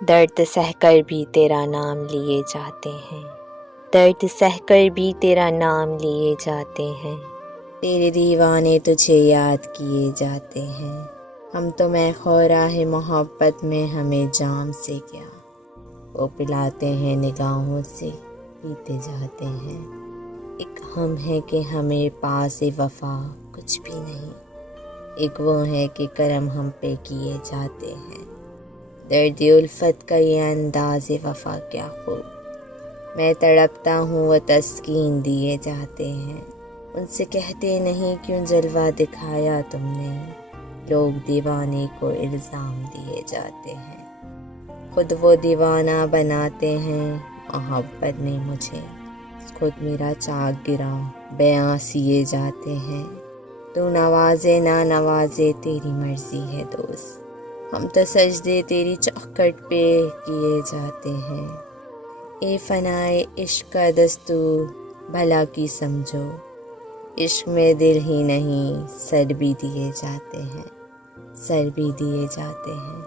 درد سہ کر بھی تیرا نام لیے جاتے ہیں، درد سہ کر بھی تیرا نام لیے جاتے ہیں، تیرے دیوانے تجھے یاد کیے جاتے ہیں، ہم تو میں خوراہ محبت میں ہمیں جام سے کیا، وہ پلاتے ہیں نگاہوں سے پیتے جاتے ہیں، ایک ہم ہے کہ ہمیں پاس وفا کچھ بھی نہیں، ایک وہ ہے کہ کرم ہم پہ کیے جاتے ہیں، درد الفت کا یہ انداز وفا کیا خوب، میں تڑپتا ہوں وہ تسکین دیے جاتے ہیں، ان سے کہتے نہیں کیوں جلوہ دکھایا تم نے، لوگ دیوانے کو الزام دیے جاتے ہیں، خود وہ دیوانہ بناتے ہیں محبت میں مجھے، خود میرا چاک گرا بیاں سیے جاتے ہیں، تو نوازے نہ نوازے تیری مرضی ہے دوست، ہم تو سجدے تیری چوکھٹ پہ کیے جاتے ہیں، اے فنائے عشق کا دستور بھلا کی سمجھو، عشق میں دل ہی نہیں سر بھی دیے جاتے ہیں، سر بھی دیے جاتے ہیں۔